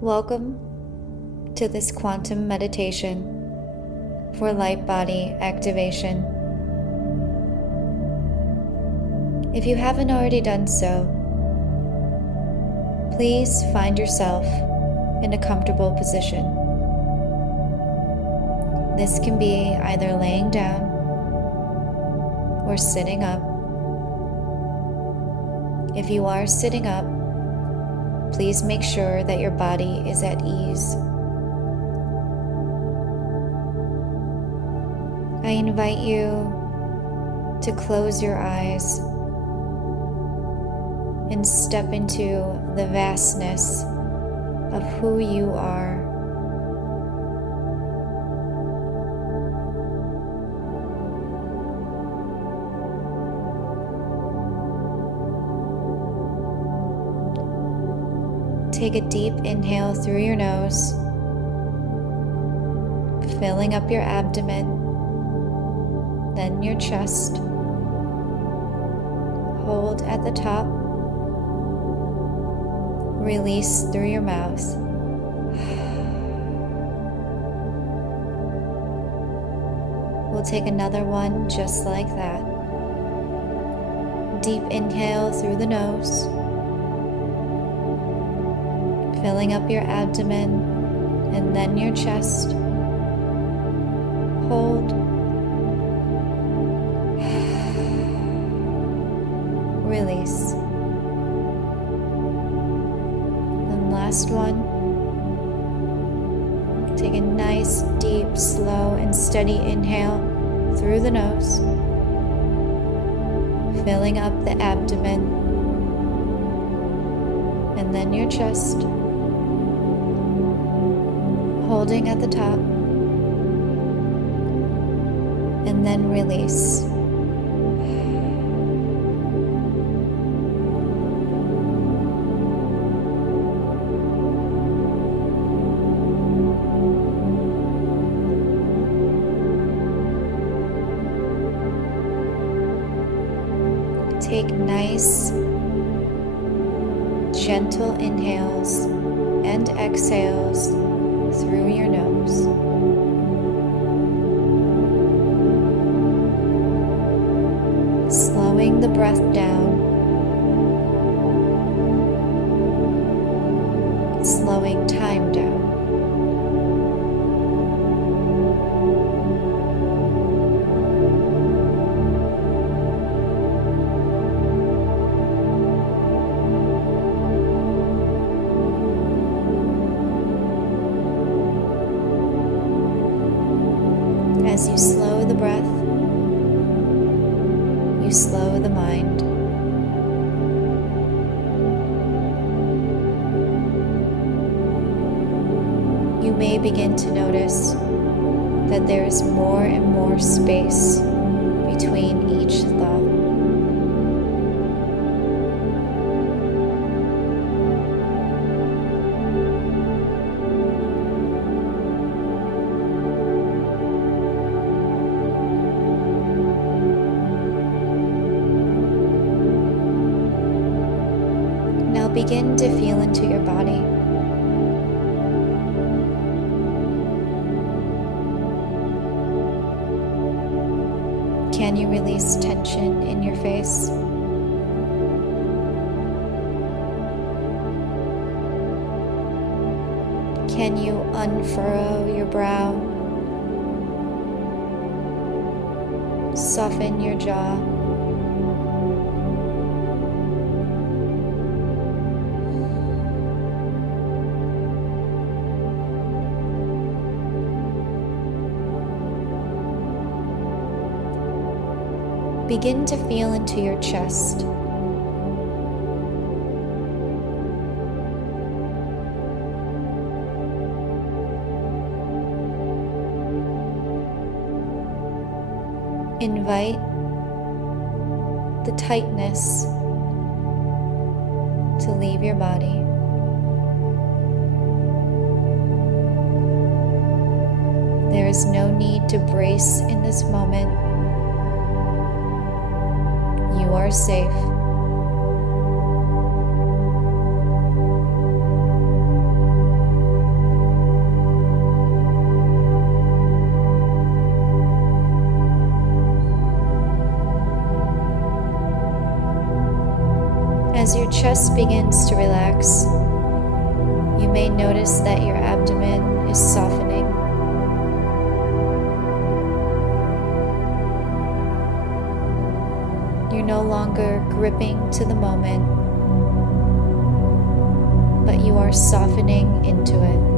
Welcome to this quantum meditation for Lightbody activation. If you haven't already done so, please find yourself in a comfortable position. This can be either laying down or sitting up. If you are sitting up, please make sure that your body is at ease. I invite you to close your eyes and step into the vastness of who you are. Take a deep inhale through your nose, filling up your abdomen, then your chest. Hold at the top. Release through your mouth. We'll take another one just like that. Deep inhale through the nose, filling up your abdomen and then your chest. Hold. Release. And last one. Take a nice, deep, slow, and steady inhale through the nose, filling up the abdomen and then your chest. Holding at the top, and then release. Take nice, gentle inhales and exhales through your nose. Slowing the breath down. Slowing time down. As you slow the breath, you slow the mind. You may begin to notice that there is more and more space between each thought. Begin to feel into your body. Can you release tension in your face? Can you unfurrow your brow? Soften your jaw. Begin to feel into your chest. Invite the tightness to leave your body. There is no need to brace in this moment. You are safe. As your chest begins to relax, you may notice that your abdomen is softening. You're no longer gripping to the moment, but you are softening into it.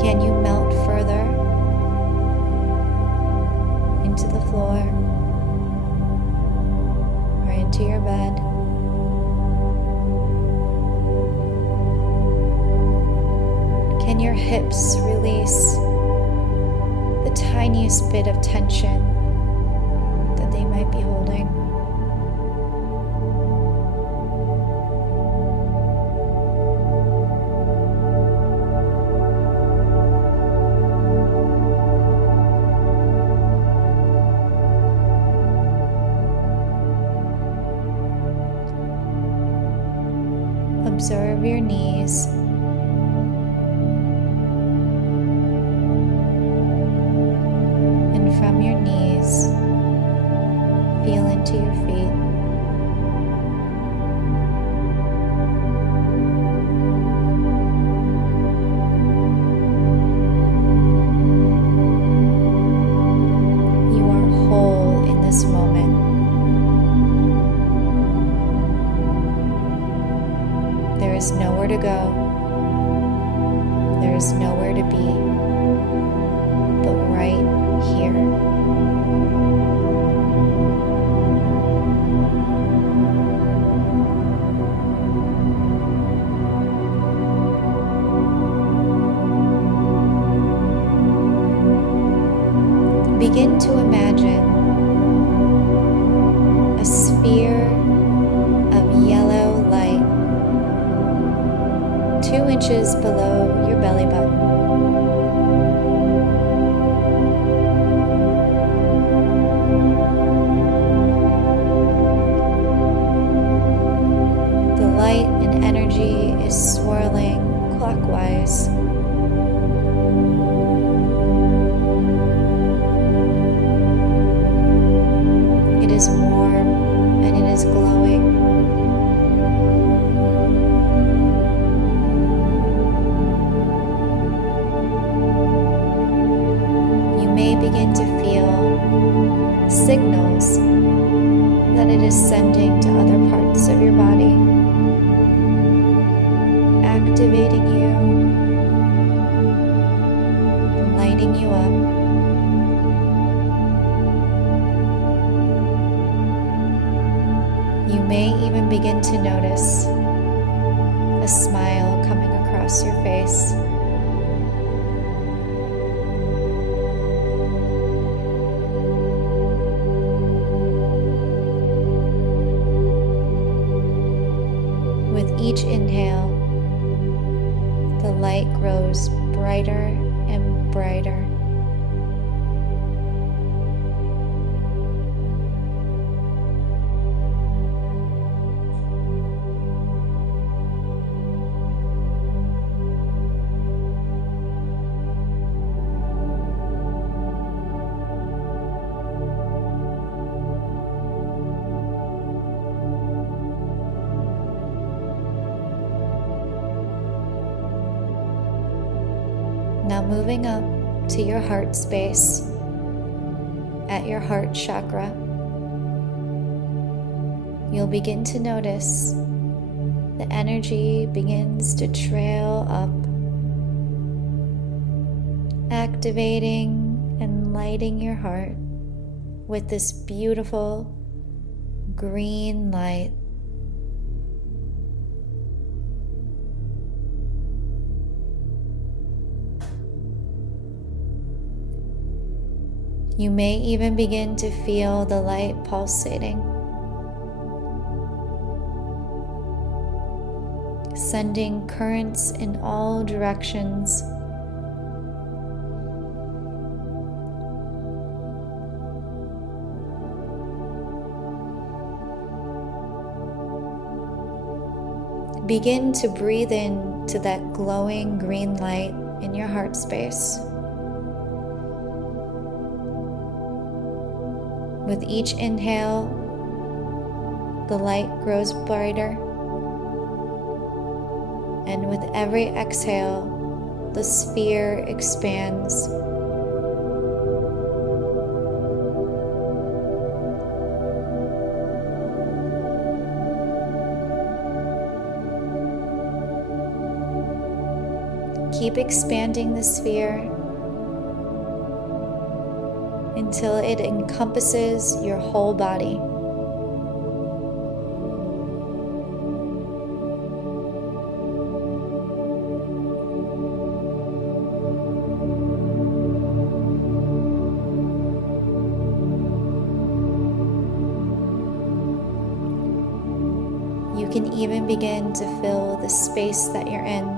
Can you melt further into the floor or into your bed? Can your hips release the tiniest bit of tension that they might be holding? Observe your knees. And from your knees, feel into your feet. You are whole in this moment. There is nowhere to go. There is nowhere to be, but right here. Begin to imagine a sphere of yellow light 2 inches below your belly button. The light and energy is swirling clockwise. It is warm and it is glowing. Begin to feel signals that it is sending to other parts of your body, activating you, lighting you up. You may even begin to notice a smile coming across your face. With each inhale, the light grows brighter and brighter. Now moving up to your heart space, at your heart chakra, you'll begin to notice the energy begins to trail up, activating and lighting your heart with this beautiful green light. You may even begin to feel the light pulsating, sending currents in all directions. begin to breathe into that glowing green light in your heart space. With each inhale, the light grows brighter, and with every exhale, the sphere expands. Keep expanding the sphere until it encompasses your whole body. You can even begin to fill the space that you're in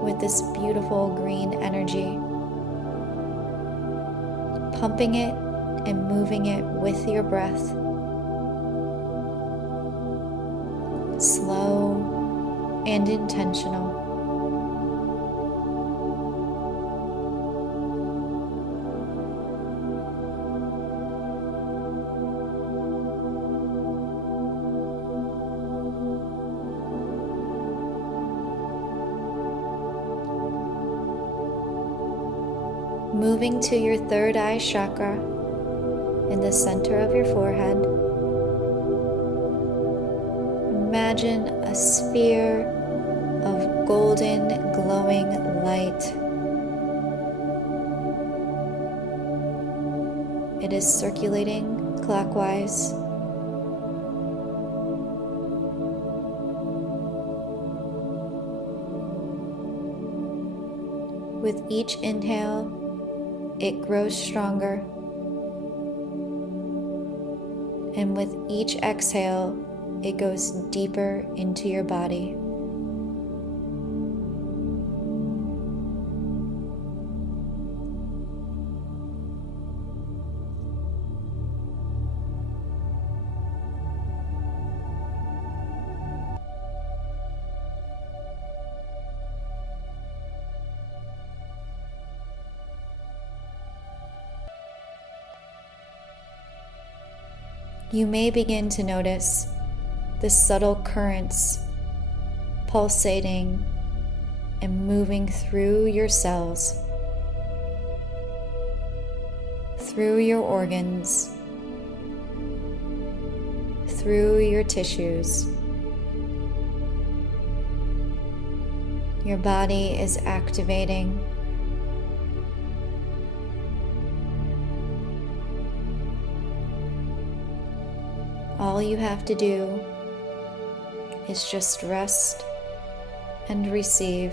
with this beautiful green energy, pumping it and moving it with your breath. Slow and intentional. Moving to your third eye chakra in the center of your forehead. Imagine a sphere of golden glowing light. It is circulating clockwise. With each inhale, it grows stronger, and with each exhale, it goes deeper into your body. You may begin to notice the subtle currents pulsating and moving through your cells, through your organs, through your tissues. Your body is activating. All you have to do is just rest and receive.